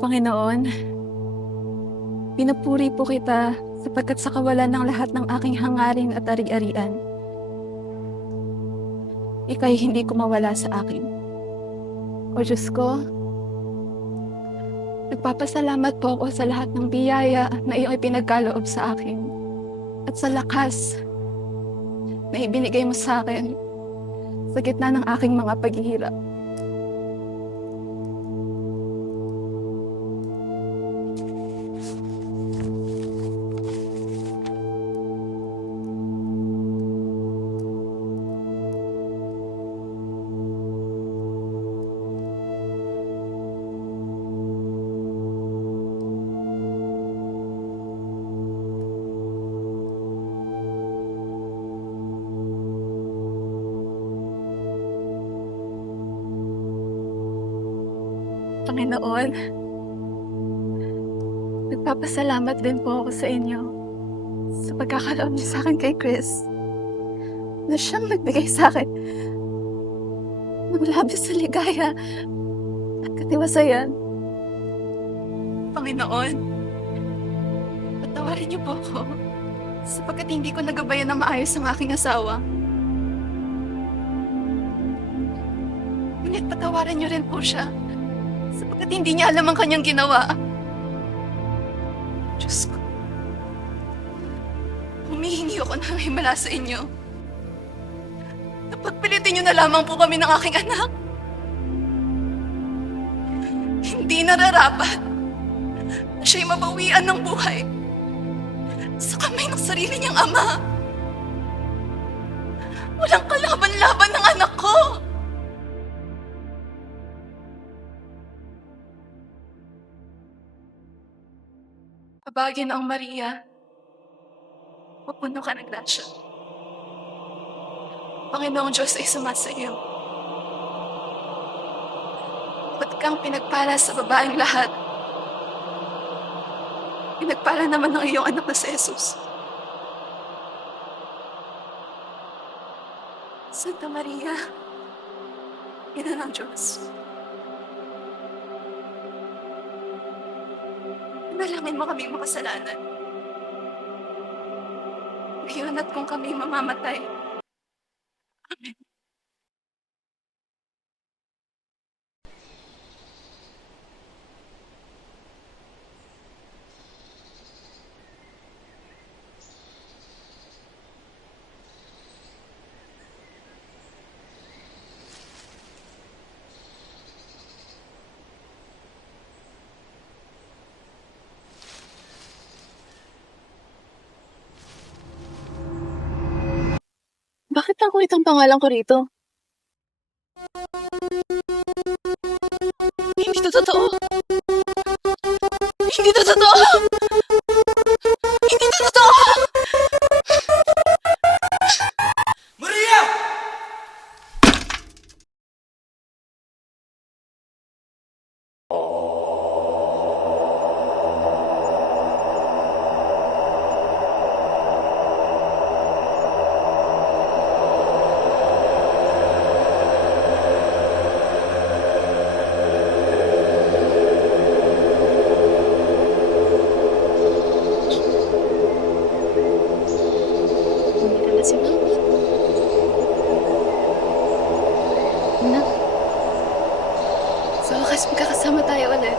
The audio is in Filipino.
Panginoon, pinupuri po kita sapagkat sa kawalan ng lahat ng aking hangarin at ari-arian, ika'y hindi ko mawala sa akin. O Diyos ko, nagpapasalamat po ako sa lahat ng biyaya na iyong ipinagkaloob sa akin at sa lakas na ibinigay mo sa akin sa gitna ng aking mga paghihirap. Panginoon, nagpapasalamat din po ako sa inyo sa pagkakalob niyo sa akin kay Chris, na siyang nagbigay sa akin ng labis sa ligaya at katiwasayan. Panginoon, patawarin niyo po ako sapagkat hindi ko nagabayan na maayos ang aking asawa. Ngunit patawarin niyo rin po siya sapagkat hindi niya alam ang kanyang ginawa. Diyos ko, humihingi ako ng himala sa inyo. Napagpilitin niyo na lamang po kami ng aking anak. Hindi nararapat na siya'y mabawian ng buhay sa kamay ng sarili niyang ama. Walang kalaban-laban ng anak ko. Kabagyan ang Maria, mapuno ka ng grasya. Panginoong Diyos ay sumasa iyo. Ba't kang pinagpala sa babaeng lahat? Pinagpala naman ng iyong anak na si Jesus. Santa Maria, ina ng Diyos. Nalangin mo kaming makasalanan. Ngayon at kung kami mamamatay. Amen. Bakit lang ko itong pangalan ko rito? Hindi to totoo! Hindi to totoo! Hindi to totoo! Maria! Nandito na si Mama. Anak, sa wakas magkakasama tayo ulit.